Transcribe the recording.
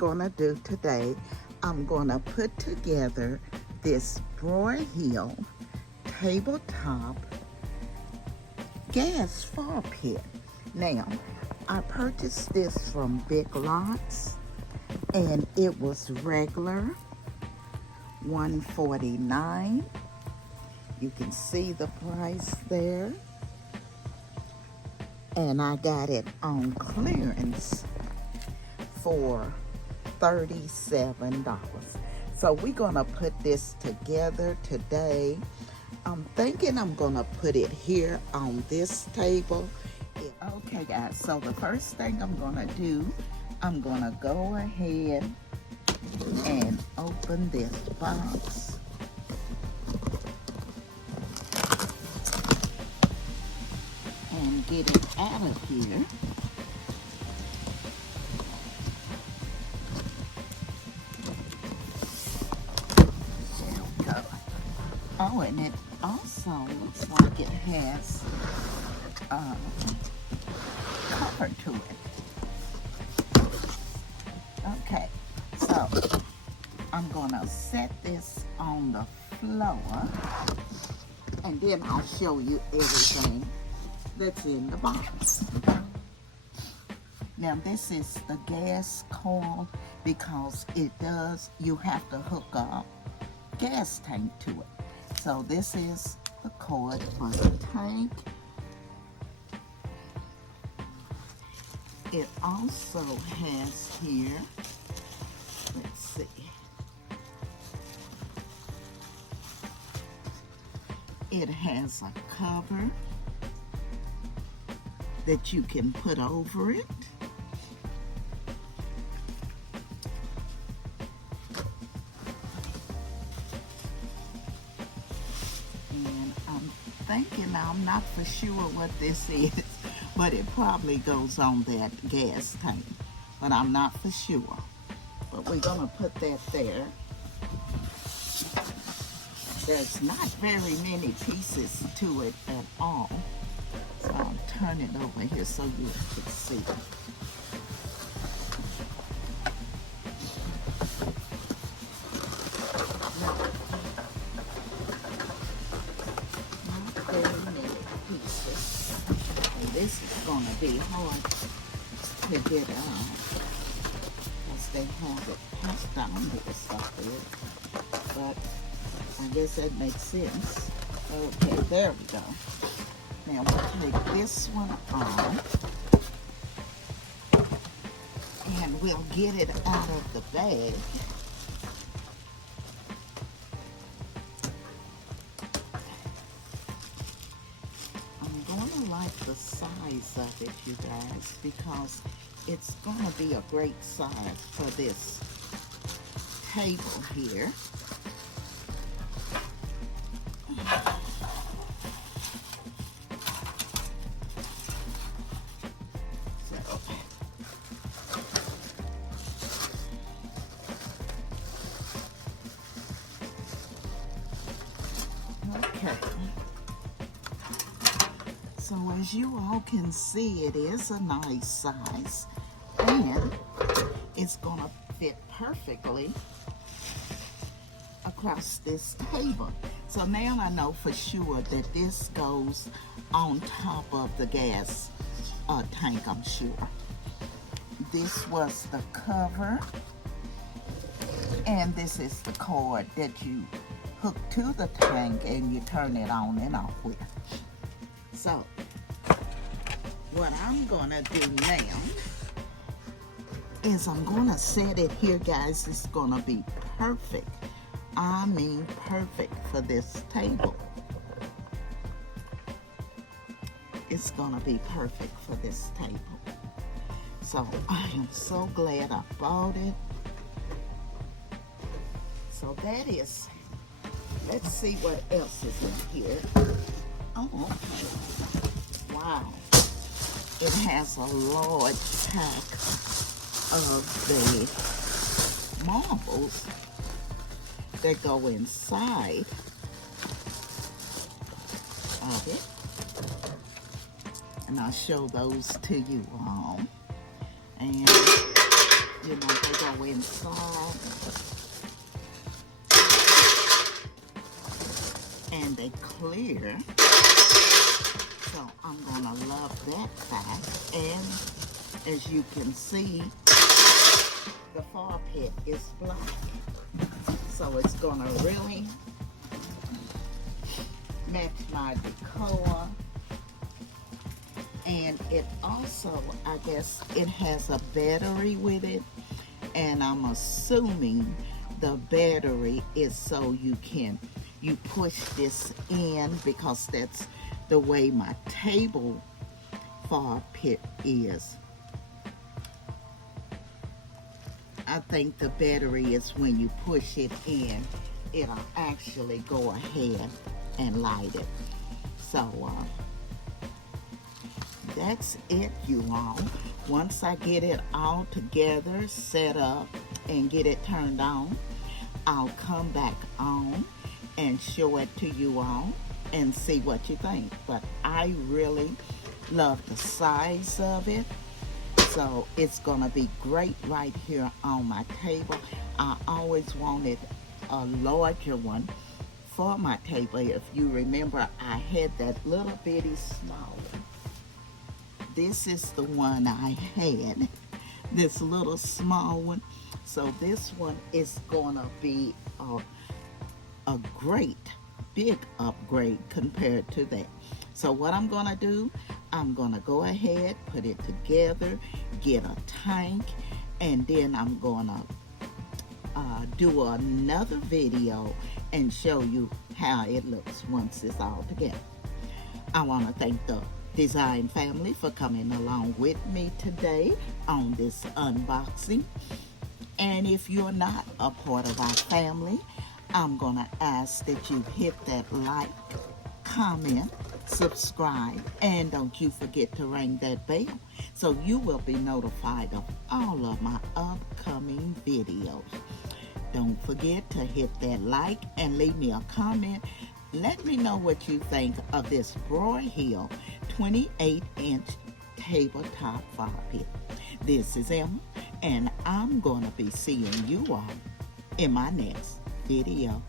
gonna do today, I'm gonna put together this Broyhill Tabletop gas fire pit. Now, I purchased this from Big Lots and it was regular $149. You can see the price there. And I got it on clearance for $37. So we're gonna put this together today. I'm thinking I'm gonna put it here on this table. Okay guys, so the first thing I'm gonna do, I'm gonna go ahead and open this box. And get it out of here. There we go. Oh, and it also looks like it has a cover to it. Okay, so I'm gonna set this on the floor and then I'll show you everything that's in the box. Now this is the gas coil because you have to hook up gas tank to it. So this is the cord for the tank. It also has here, let's see, it has a cover that you can put over it. And I'm thinking, I'm not for sure what this is, but it probably goes on that gas tank, but I'm not for sure. But we're gonna put that there. There's not very many pieces to it at all. So I'll turn it over here so you can see. Not very many pieces. And this is going to be hard to get out because they have it passed down this up there. But I guess that makes sense. Okay, there we go. Now we'll take this one off and we'll get it out of the bag. I'm going to like the size of it, you guys, because it's going to be a great size for this table here. Okay, so as you all can see, it is a nice size and it's gonna fit perfectly across this table. So now I know for sure that this goes on top of the gas tank, I'm sure. This was the cover and this is the cord that you hook to the tank and you turn it on and off with. So what I'm gonna do now is I'm gonna set it here, guys. It's gonna be perfect. I mean perfect for this table. It's gonna be perfect for this table. So I am so glad I bought it. So that is, let's see what else is in here. Oh, okay. Wow. It has a large pack of the marbles that go inside of it. And I'll show those to you all. And you know, they go inside and they clear. So I'm gonna love that fact. And as you can see, the fire pit is black. So it's gonna really match my decor. And it also, I guess, it has a battery with it. And I'm assuming the battery is so you push this in, because that's the way my table fire pit is. I think the battery is when you push it in, it'll actually go ahead and light it. So that's it, you all. Once I get it all together, set up, and get it turned on, I'll come back on and show it to you all and see what you think. But I really love the size of it. So it's gonna be great right here on my table. I always wanted a larger one for my table. If you remember, I had that little bitty small one. This is the one I had, this little small one. So this one is gonna be a great big upgrade compared to that. So what I'm gonna do, I'm gonna go ahead, put it together, get a tank, and then I'm gonna do another video and show you how it looks once it's all together. I want to thank the design family for coming along with me today on this unboxing. And if you're not a part of our family, I'm gonna ask that you hit that like, comment, subscribe, and don't you forget to ring that bell so you will be notified of all of my upcoming videos. Don't forget to hit that like and leave me a comment. Let me know what you think of this Broyhill 28-inch tabletop fire pit. This is Emma, and I'm going to be seeing you all in my next video.